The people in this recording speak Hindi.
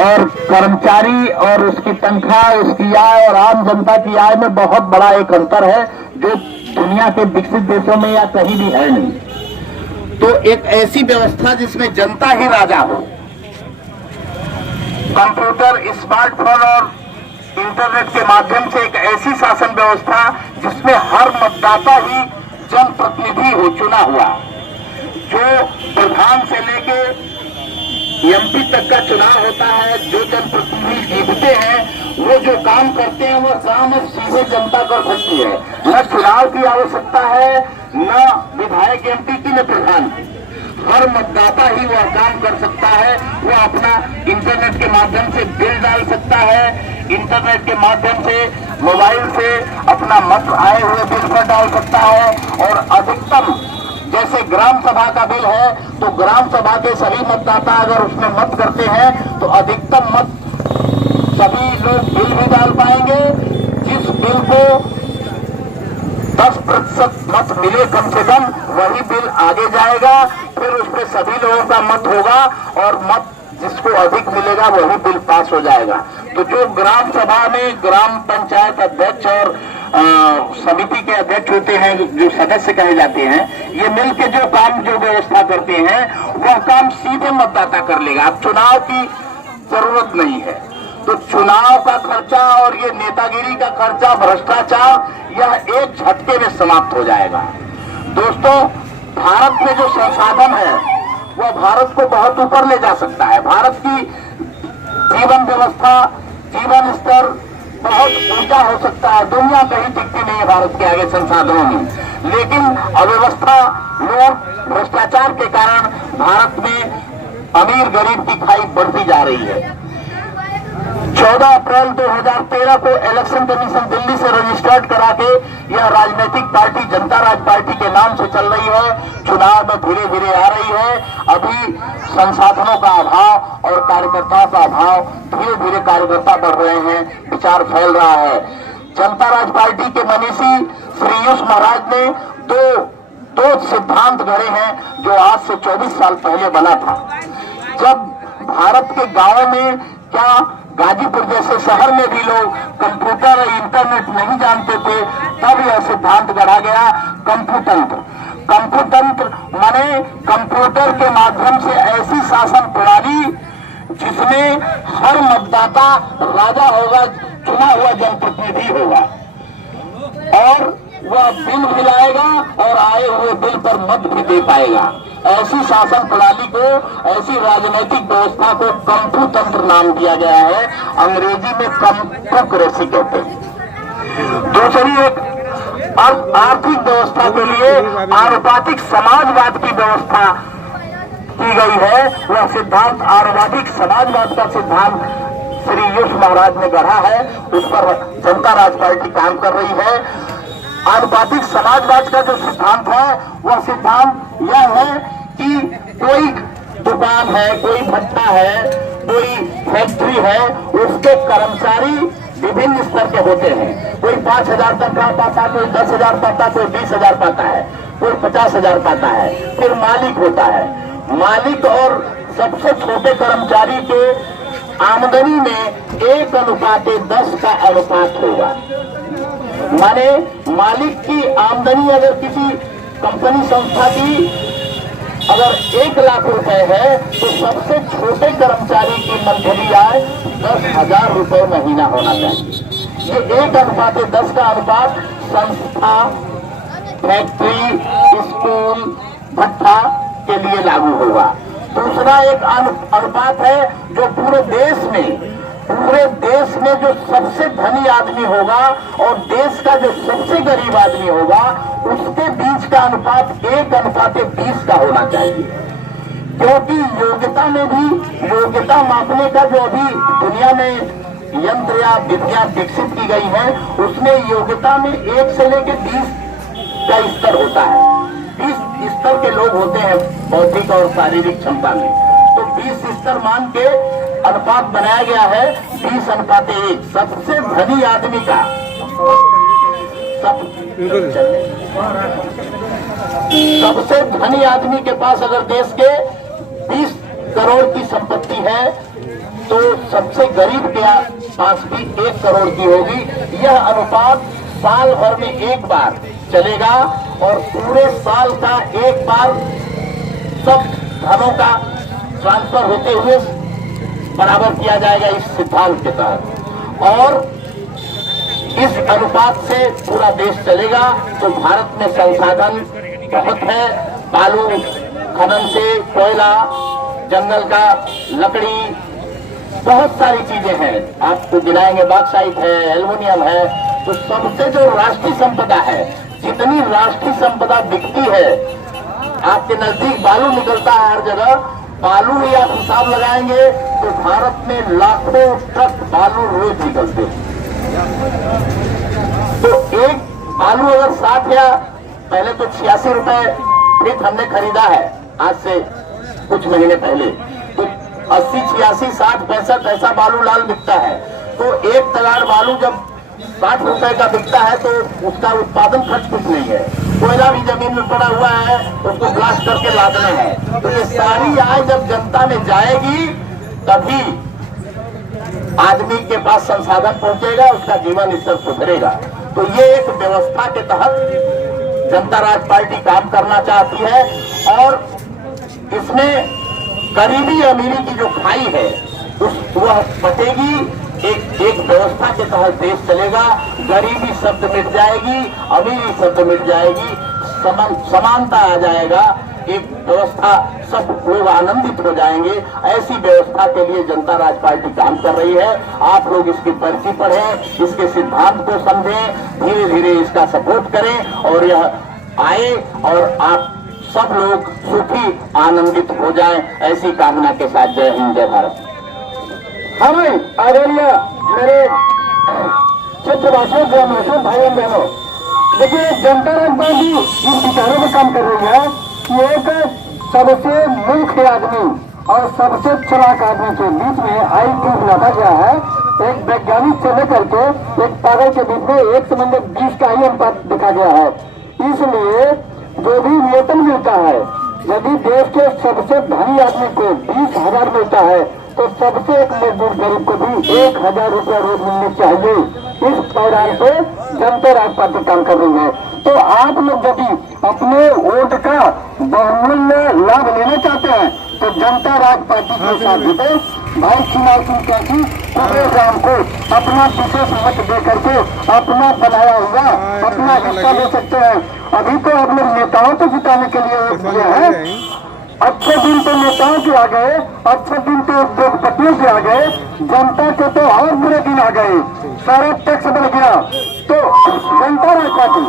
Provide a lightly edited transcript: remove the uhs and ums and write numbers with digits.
और कर्मचारी और उसकी तनख्वाह, उसकी आय और आम जनता की आय में बहुत बड़ा एक अंतर है जो दुनिया के विकसित देशों में या कहीं भी है नहीं। तो एक ऐसी व्यवस्था जिसमें जनता ही राजा हो, कंप्यूटर, स्मार्टफोन और इंटरनेट के माध्यम से एक ऐसी शासन व्यवस्था जिसमें हर मतदाता ही जनप्रतिनिधि हो, चुना हुआ, जो प्रधान से लेके एमपी तक का चुनाव होता है, जो जनप्रतिनिधि जीतते हैं वो जो काम करते हैं वो काम सीधे जनता कर सकती है। न चुनाव की आवश्यकता है, न विधायक एमपी की, न प्रधान की। हर मतदाता ही वह काम कर सकता है। वो अपना इंटरनेट के माध्यम से बिल डाल सकता है, इंटरनेट के माध्यम से मोबाइल से अपना मत आए हुए बिल पर डाल सकता है। और अधिकतम जैसे ग्राम सभा का बिल है तो ग्राम सभा के सभी मतदाता अगर उसमें मत करते हैं तो अधिकतम मत सभी लोग बिल भी डाल पाएंगे। जिस बिल को 10% मत मिले कम से कम, वही बिल आगे जाएगा, फिर उसमें सभी लोगों का मत होगा और मत जिसको अधिक मिलेगा वही बिल पास हो जाएगा। तो जो ग्राम सभा में ग्राम पंचायत अध्यक्ष और समिति के अध्यक्ष होते हैं, जो सदस्य कहे जाते हैं, ये मिलके जो काम, जो व्यवस्था करते हैं, वह काम सीधे मतदाता कर लेगा। अब चुनाव की जरूरत नहीं है। तो चुनाव का खर्चा और ये नेतागिरी का खर्चा, भ्रष्टाचार, यह एक झटके में समाप्त हो जाएगा। दोस्तों, भारत में जो संसाधन है वह भारत को बहुत ऊपर ले जा सकता है। भारत की जीवन व्यवस्था, जीवन स्तर बहुत ऊंचा हो सकता है। दुनिया कहीं टिकती नहीं है भारत के आगे संसाधनों में। लेकिन अव्यवस्था, लोग, भ्रष्टाचार के कारण भारत में अमीर गरीब की खाई बढ़ती जा रही है। 14 अप्रैल 2013 को इलेक्शन कमीशन दिल्ली से रजिस्टर्ड करा के यह राजनीतिक पार्टी जनता राज पार्टी के नाम से चल रही है। चुनाव में धीरे धीरे आ रही है। अभी संसाधनों का अभाव और कार्यकर्ताओं का अभाव, धीरे धीरे कार्यकर्ता बढ़ रहे हैं, विचार फैल रहा है। जनता राज पार्टी के मनीषी श्री यश महाराज ने दो सिद्धांत गढ़े हैं जो आज से 24 साल पहले बना था। जब भारत के गांवों में, क्या गाजीपुर जैसे शहर में भी लोग कंप्यूटर और इंटरनेट नहीं जानते थे, तब यह सिद्धांत गढ़ा गया, कंप्यूतंत्र। कंप्यूतंत्र माने कंप्यूटर के माध्यम से ऐसी शासन प्रणाली जिसमें हर मतदाता राजा होगा, चुना हुआ जनप्रतिनिधि होगा और वह बिल भी लाएगा और आए हुए बिल पर मत भी दे पाएगा। ऐसी शासन प्रणाली को, ऐसी राजनीतिक व्यवस्था को कंप्यूतंत्र नाम दिया गया है। अंग्रेजी में कंप्यूटरेसी कहते हैं। दूसरी एक आर्थिक व्यवस्था के लिए आनुपातिक समाजवाद की व्यवस्था की गई है। वह सिद्धांत, आनुपातिक समाजवाद का सिद्धांत श्री यश महाराज ने गढ़ा है। उस पर जनता राज पार्टी काम कर रही है। आनुपातिक समाजवाद का जो सिद्धांत है वह सिद्धांत यह है कि कोई दुकान है, कोई भट्टा है, कोई फैक्ट्री है, उसके कर्मचारी विभिन्न स्तर के होते हैं। कोई 5,000 तनख्वाह पाता, कोई 10,000 पाता, कोई 20,000 पाता है, कोई 50,000 पाता है। फिर मालिक होता है। मालिक और सबसे छोटे कर्मचारी के आमदनी में 1:10 का अनुपात होगा। माने मालिक की आमदनी अगर किसी कंपनी संस्था की अगर 1 लाख रुपए है तो सबसे छोटे कर्मचारी की मंथली आय 10,000 रुपए महीना होना चाहिए। ये 1:10 का अनुपात संस्था, फैक्ट्री, स्कूल, भट्टा के लिए लागू होगा। दूसरा एक अनुपात है जो पूरे देश में जो सबसे धनी आदमी होगा और देश का जो सबसे गरीब आदमी होगा, उसके बीच का अनुपात 1:20 का होना चाहिए। क्योंकि योग्यता में भी, योग्यता मापने का जो अभी दुनिया में यंत्र या विधियां विकसित की गई है, उसमें योग्यता में 1 से लेकर 20 का स्तर होता है। 20 स्तर के लोग होते हैं बौद्धिक और शारीरिक क्षमता में। तो 20 स्तर मान के अनुपात बनाया गया है 20:1। सबसे धनी आदमी का सबसे धनी आदमी के पास अगर देश के 20 करोड़ की संपत्ति है तो सबसे गरीब के पास भी 1 करोड़ की होगी। यह अनुपात साल भर में एक बार चलेगा और पूरे साल का एक बार सब धनों का ट्रांसफर होते हुए बराबर किया जाएगा इस सिद्धांत के तहत। और इस अनुपात से पूरा देश चलेगा। तो भारत में संसाधन बहुत है, बालू खनन से कोयला, जंगल का लकड़ी, बहुत सारी चीजें हैं, आपको गिनाएंगे, बॉक्साइट है, एल्युमिनियम है। तो सबसे जो राष्ट्रीय संपदा है, जितनी राष्ट्रीय संपदा बिकती है, आपके नजदीक बालू निकलता है हर जगह, बालू ही आप हिसाब लगाएंगे तो भारत में लाखों ट्रक बालू रोज निकलते हैं। तो एक बालू अगर 60 या पहले तो 86 रुपए फीट हमने खरीदा है आज से कुछ महीने पहले, तो 80, 86, 60, 65 ऐसा बालू लाल बिकता है। तो एक तगाड़ बालू जब 60 रुपए का बिकता है तो उसका उत्पादन खर्च कुछ नहीं है। कोयला भी जमीन में पड़ा हुआ है, उसको ब्लास्ट करके लादना है। तो ये सारी आय जब जनता में जाएगी तभी आदमी के पास संसाधन पहुंचेगा, उसका जीवन स्तर सुधरेगा। तो ये एक व्यवस्था के तहत जनता राज पार्टी काम करना चाहती है और इसमें गरीबी अमीरी की जो खाई है वह बटेगी। एक व्यवस्था के तहत देश चलेगा, गरीबी शब्द मिट जाएगी, अमीरी शब्द मिट जाएगी, समानता आ जाएगा, एक व्यवस्था, सब लोग आनंदित हो जाएंगे। ऐसी व्यवस्था के लिए जनता राज पार्टी काम कर रही है। आप लोग इसकी पर्ची पढ़ें, इसके सिद्धांत को समझें, धीरे धीरे इसका सपोर्ट करें और यह आए और आप सब लोग सुखी आनंदित हो जाएं, ऐसी कामना के साथ जय हिंद, जय भारत। हमें आदरणीय मेरे क्षेत्रवासियों, ग्रामवासियों, भाइयों बहनों, देखिए जनता राज पार्टी जिन विचारों में काम कर रही है कि एक सबसे मूर्ख आदमी और सबसे चालाक आदमी के बीच में IQ बनाया गया है। एक वैज्ञानिक से लेकर के एक पागल के बीच में 1:20 का ही अनुपात देखा गया है। इसलिए जो भी वेतन मिलता है, यदि देश के सबसे धनी आदमी को 20,000 मिलता है तो सबसे एक मजदूर गरीब को भी 1,000 रुपया रोज मिलने चाहिए। इस पैरान पे जनता राज पार्टी काम कर रही है। तो आप लोग यदि अपने वोट का बहुमूल्य लाभ लेना चाहते हैं तो जनता राज पार्टी के साथ जुटे। भाई चुनाव सिंह कैसी प्रोग्राम को अपना विशेष मत दे करके अपना बनाया हुआ अपना हिस्सा ले सकते हैं। अभी तो आप लोग नेताओं को जिताने के लिए वोट दिए हैं। अच्छे दिन तो नेताओं के आ गए, अच्छे दिन तो उद्योगपतियों के आ गए, जनता के तो और बुरे दिन आ गए। सारा टैक्स बढ़ गया। तो जनता राज पार्टी